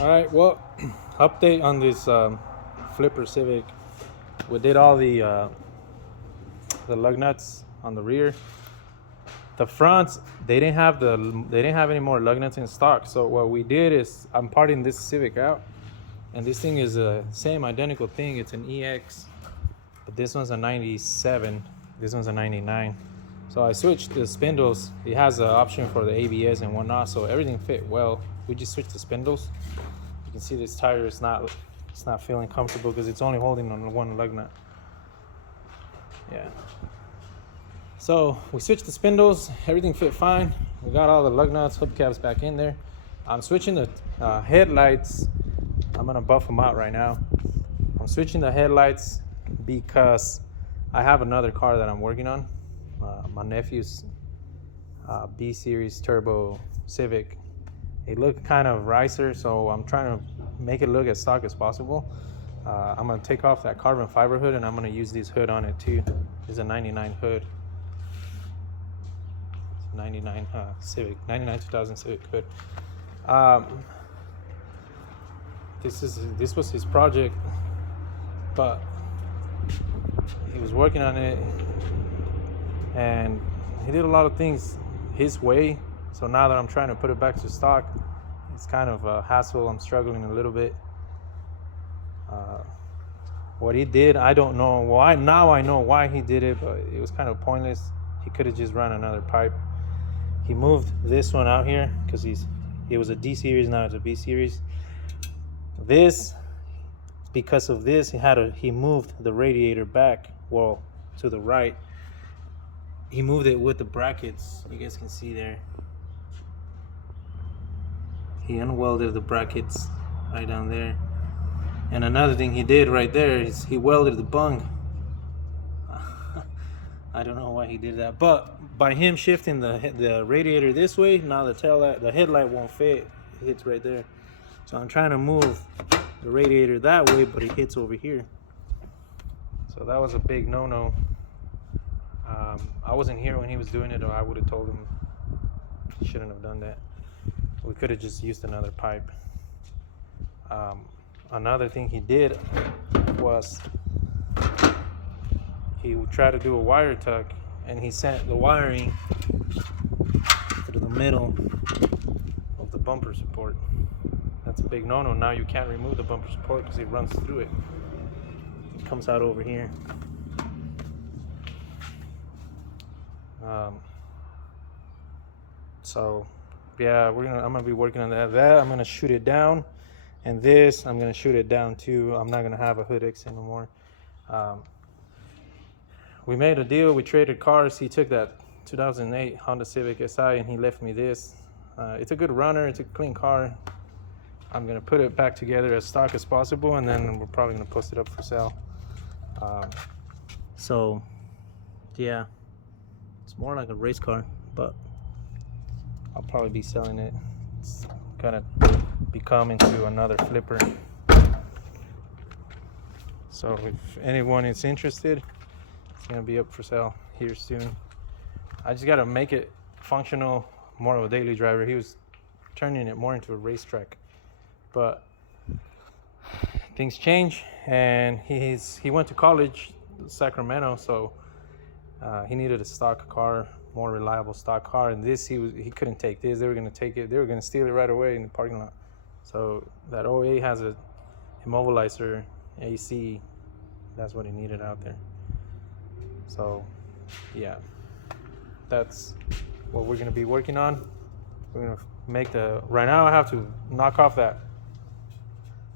All right, well, update on this flipper Civic. We did all the lug nuts on the rear. The fronts, they didn't have any more lug nuts in stock. So what we did is I'm parting this Civic out, and this thing is a same identical thing. It's an EX, but this one's a 97. This one's a 99. So I switched the spindles. It has an option for the ABS and whatnot, so everything fit well. We just switched the spindles. You can see this tire is not feeling comfortable because it's only holding on one lug nut. Yeah. So we switched the spindles. Everything fit fine. We got all the lug nuts, hubcaps back in there. I'm switching the headlights. I'm gonna buff them out right now. I'm switching the headlights because I have another car that I'm working on. My nephew's B series turbo Civic. It looked kind of ricer, so I'm trying to make it look as stock as possible. I'm gonna take off that carbon fiber hood and I'm gonna use this hood on it too. It's a 99 hood. 99 Civic, 99 2000 Civic hood. This was his project, but he was working on it and he did a lot of things his way. So now that I'm trying to put it back to stock, it's kind of a hassle. I'm struggling a little bit. What he did, I don't know why. Now I know why he did it, but it was kind of pointless. He could have just run another pipe. He moved this one out here because it was a D series, now it's a B series. This, because of this, he moved the radiator back, well, to the right. He moved it with the brackets. You guys can see there. He unwelded the brackets right down there. And another thing he did right there is he welded the bung. I don't know why he did that, but by him shifting the radiator this way, now the headlight won't fit. It hits right there. So I'm trying to move the radiator that way, but it hits over here. So that was a big no-no. I wasn't here when he was doing it, or I would have told him he shouldn't have done that. We could have just used another pipe. Another thing he did was he would try to do a wire tuck, and he sent the wiring through the middle of the bumper support. That's a big no-no. Now you can't remove the bumper support because it runs through it. It comes out over here. So yeah, I'm gonna be working on that. I'm gonna shoot it down, and this I'm gonna shoot it down too. I'm not gonna have a hood X anymore. We made a deal. We traded cars. He took that 2008 Honda Civic Si and he left me this. It's a good runner. It's a clean car. I'm gonna put it back together as stock as possible, and then we're probably gonna post it up for sale. So yeah, it's more like a race car, but I'll probably be selling it. It's gonna become into another flipper. So if anyone is interested, it's gonna be up for sale here soon. I just gotta make it functional, more of a daily driver. He was turning it more into a racetrack, but things change, and he went to college, Sacramento, so he needed a stock car, more reliable stock car, and this he couldn't take this. They were gonna take it. They were gonna steal it right away in the parking lot. So that 08 has a immobilizer AC. That's what he needed out there. So yeah, that's what we're gonna be working on. We're gonna make right now I have to knock off that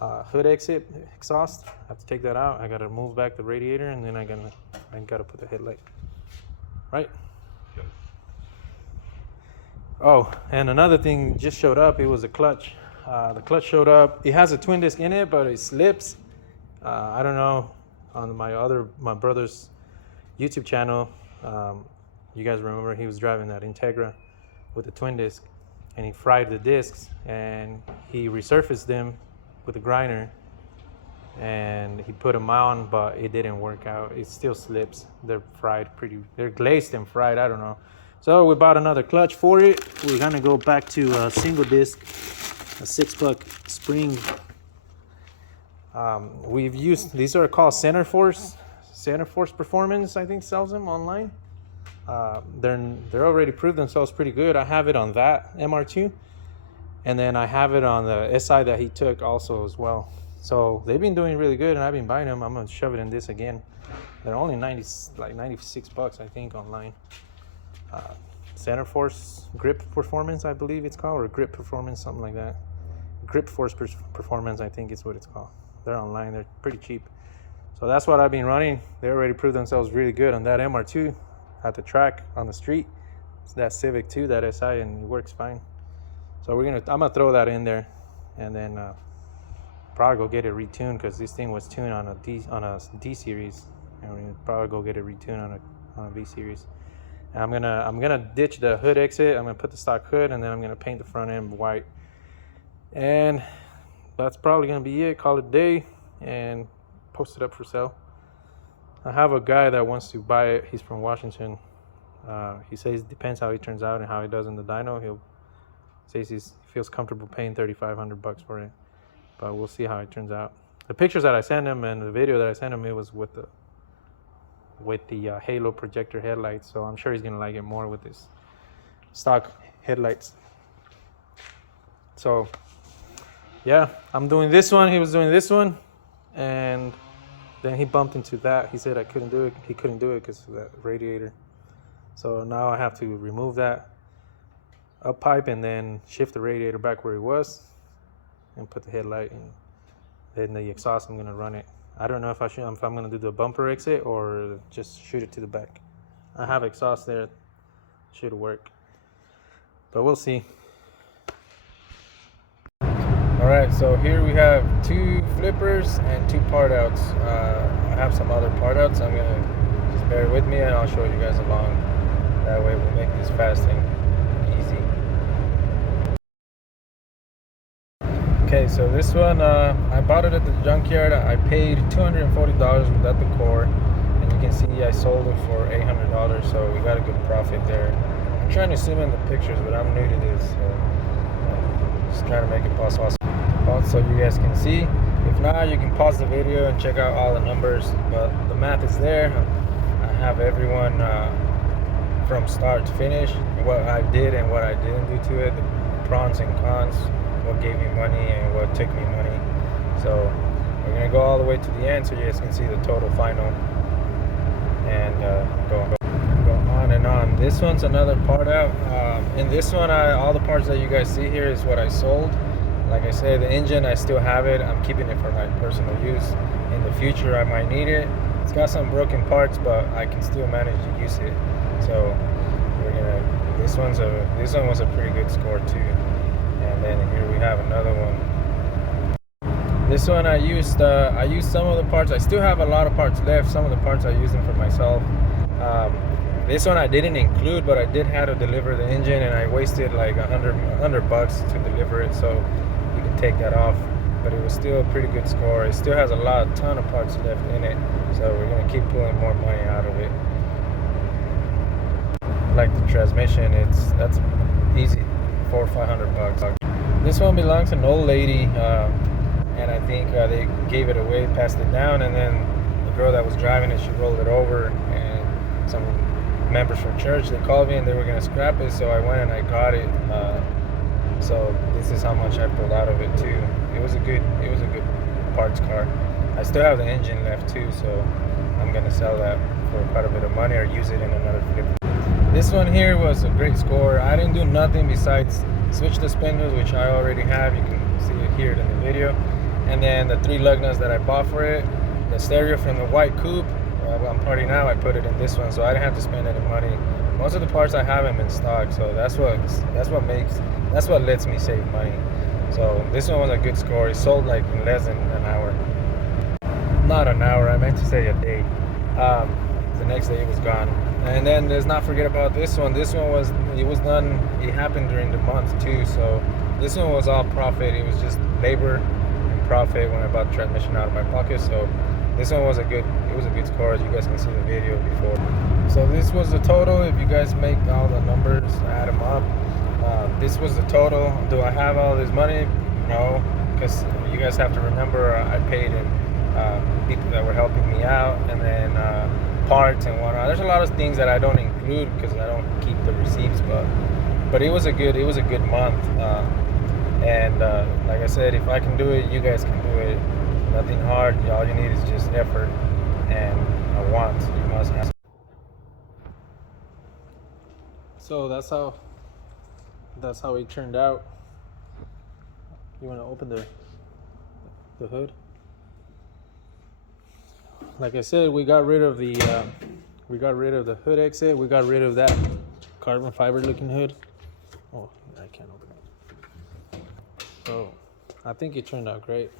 hood exhaust. I have to take that out. I gotta move back the radiator, and then I gotta put the headlight right. Oh, and another thing just showed up. It was a clutch. The clutch showed up. It has a twin disc in it, but it slips. I don't know. On my brother's YouTube channel, you guys remember he was driving that Integra with a twin disc, and he fried the discs, and he resurfaced them with a grinder, and he put them on, but it didn't work out. It still slips. They're glazed and fried. I don't know. So we bought another clutch for it. We're gonna go back to single disc. a 6-buck spring. We've used, these are called Center Force Performance, I think sells them online. They're already proved themselves pretty good. I have it on that MR2, and then I have it on the SI that he took also as well. So they've been doing really good, and I've been buying them. I'm gonna shove it in this again. They're only 96 bucks, I think, online. Center Force Grip Performance, I believe it's called, or Grip Performance, something like that. Grip Force Performance, I think is what it's called. They're online, they're pretty cheap. So that's what I've been running. They already proved themselves really good on that MR2 at the track on the street. It's that Civic 2, that SI, and it works fine. So I'm gonna throw that in there, and then probably go get it retuned, because this thing was tuned on a D series, and we're gonna probably go get it retuned on a V series. And I'm gonna ditch the hood exit. I'm gonna put the stock hood, and then I'm gonna paint the front end white. And that's probably gonna be it. Call it a day and post it up for sale. I have a guy that wants to buy it. He's from Washington. He says it depends how he turns out and how he does in the dyno. He says he feels comfortable paying $3,500 for it, but we'll see how it turns out. The pictures that I sent him and the video that I sent him, it was with the halo projector headlights, so I'm sure he's gonna like it more with his stock headlights. So yeah, I'm doing this one, he was doing this one, and then he bumped into that. He said I couldn't do it. He couldn't do it because of that radiator. So now I have to remove that up pipe and then shift the radiator back where it was and put the headlight in. Then the exhaust, I'm gonna run it. I don't know if I'm gonna do the bumper exit or just shoot it to the back. I have exhaust there, should work, but we'll see. All right, so here we have 2 flippers and 2 part outs. I have some other part outs. I'm gonna just bear with me, and I'll show you guys along. That way we'll make this fast and easy. Okay, so this one, I bought it at the junkyard. I paid $240 without the core, and you can see I sold it for $800, so we got a good profit there. I'm trying to zoom in the pictures, but I'm new to this, so just trying to make it possible so you guys can see. If not, you can pause the video and check out all the numbers, but the math is there. I have everyone from start to finish, what I did and what I didn't do to it, the pros and cons, what gave me money and what took me money. So we're gonna go all the way to the end so you guys can see the total final, and go on and on. This one's another part out. In this one, all the parts that you guys see here is what I sold. Like I said, the engine, I still have it. I'm keeping it for my personal use. In the future, I might need it. It's got some broken parts, but I can still manage to use it. So we're gonna. This one was a pretty good score too. And then here we have another one. This one I used some of the parts. I still have a lot of parts left. Some of the parts I used them for myself. This one I didn't include, but I did have to deliver the engine, and I wasted like $100 to deliver it. So you can take that off, but it was still a pretty good score. It still has a ton of parts left in it, so we're gonna keep pulling more money out of it. Like the transmission, that's easy, $400 or $500. This one belongs to an old lady, and I think they gave it away, passed it down, and then the girl that was driving it, she rolled it over, and some members from church, they called me and they were gonna scrap it, so I went and I got it. So this is how much I pulled out of it too. It was a good parts car. I still have the engine left too, so I'm gonna sell that for quite a bit of money or use it in another flip. This one here was a great score. I didn't do nothing besides switch the spindles, which I already have. You can see it here in the video. And then the 3 lug nuts that I bought for it. The stereo from the white coupe, I'm partying now, I put it in this one, so I didn't have to spend any money. Most of the parts I have them in stock, so that's what lets me save money. So this one was a good score. It sold like in less than an hour. Not an hour, I meant to say a day. The next day it was gone. And then let's not forget about this one. This one was done, it happened during the month too, so this one was all profit. It was just labor and profit when I bought the transmission out of my pocket. So this one was a good score, as you guys can see the video before. So this was the total. If you guys make all the numbers, add them up, This was the total. Do I have all this money? No, because you guys have to remember I paid people that were helping me out, and then parts and whatnot. There's a lot of things that I don't include because I don't keep the receipts, but it was a good month. And like I said, if I can do it, you guys can do it. Nothing hard. All you need is just effort and a want. You must have. So that's how it turned out. You want to open the hood? Like I said, we got rid of the hood exit. We got rid of that carbon fiber looking hood. Oh, I can't open it. So I think it turned out great.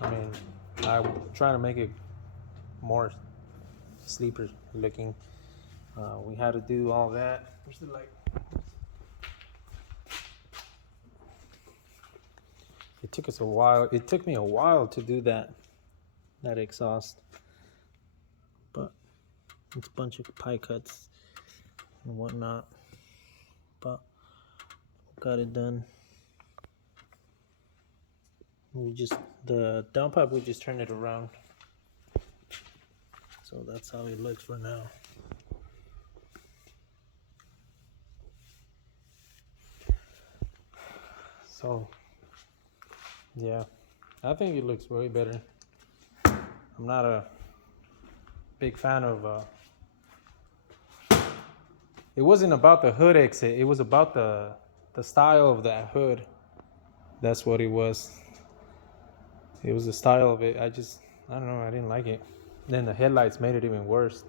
I mean, I'm trying to make it more sleeper looking. We had to do all that. Where's the light? It took us a while. It took me a while to do that exhaust, but it's a bunch of pie cuts and whatnot. But got it done. The downpipe, we just turned it around. So that's how it looks for now. So yeah, I think it looks way better. I'm not a big fan of it wasn't about the hood exit, it was about the style of that hood. That's what it was. It was the style of it. I don't know, I didn't like it. Then the headlights made it even worse.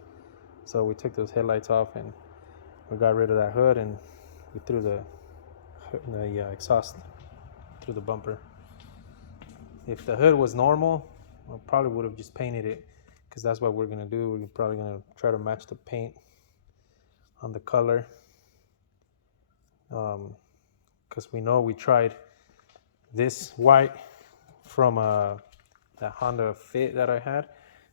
So we took those headlights off and we got rid of that hood, and we threw the exhaust through the bumper. If the hood was normal, I probably would have just painted it, because that's what we're gonna do. We're probably gonna try to match the paint on the color, because we know we tried this white from that Honda Fit that I had,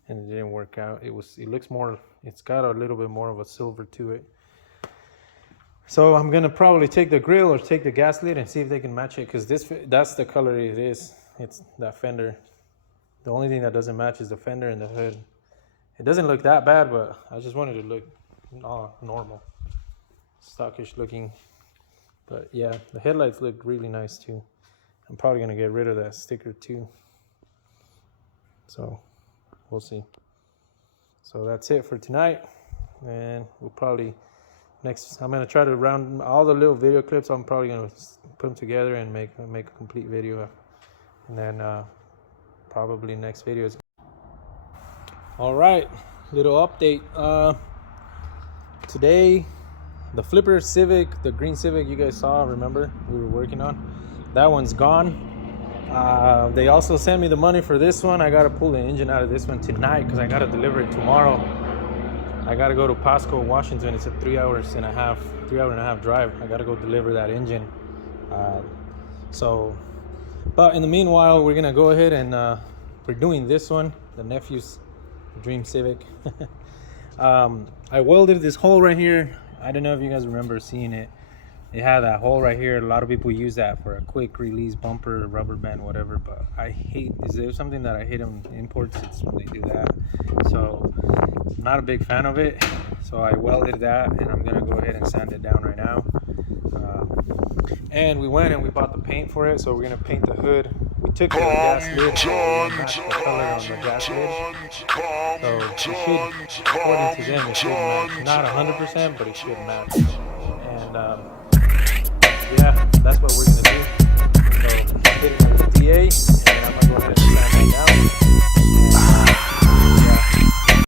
and it didn't work out. It looks more, it's got a little bit more of a silver to it. So I'm gonna probably take the grill or take the gas lid and see if they can match it, because that's the color it is. It's that fender. The only thing that doesn't match is the fender and the hood. It doesn't look that bad, but I just wanted to look normal, stockish looking. But yeah, the headlights look really nice too. I'm probably gonna get rid of that sticker too. So we'll see. So that's it for tonight, and we'll probably I'm gonna try to round all the little video clips. I'm probably gonna put them together and make a complete video, and then probably next video is. All right, little update. Today, the flipper Civic, the green Civic you guys saw, remember we were working on, that one's gone. They also sent me the money for this one. I gotta pull the engine out of this one tonight because I gotta deliver it tomorrow. I gotta go to Pasco, Washington. It's a 3 hours and a half drive. I gotta go deliver that engine. But in the meanwhile, we're gonna go ahead and we're doing this one, the nephew's dream Civic. I welded this hole right here. I don't know if you guys remember seeing it. It had that hole right here. A lot of people use that for a quick release bumper, rubber band, whatever. But I hate, is there something that I hate on imports? It's when they do that. So I'm not a big fan of it. So I welded that, and I'm gonna go ahead and sand it down right now. And we went and we bought the paint for it. So we're gonna paint the hood. We took the gas lid, matched the color on the gas lid. So it should, according to them, it should match. Not 100%, but it should match. And yeah, that's what we're gonna do. So hit it with the DA.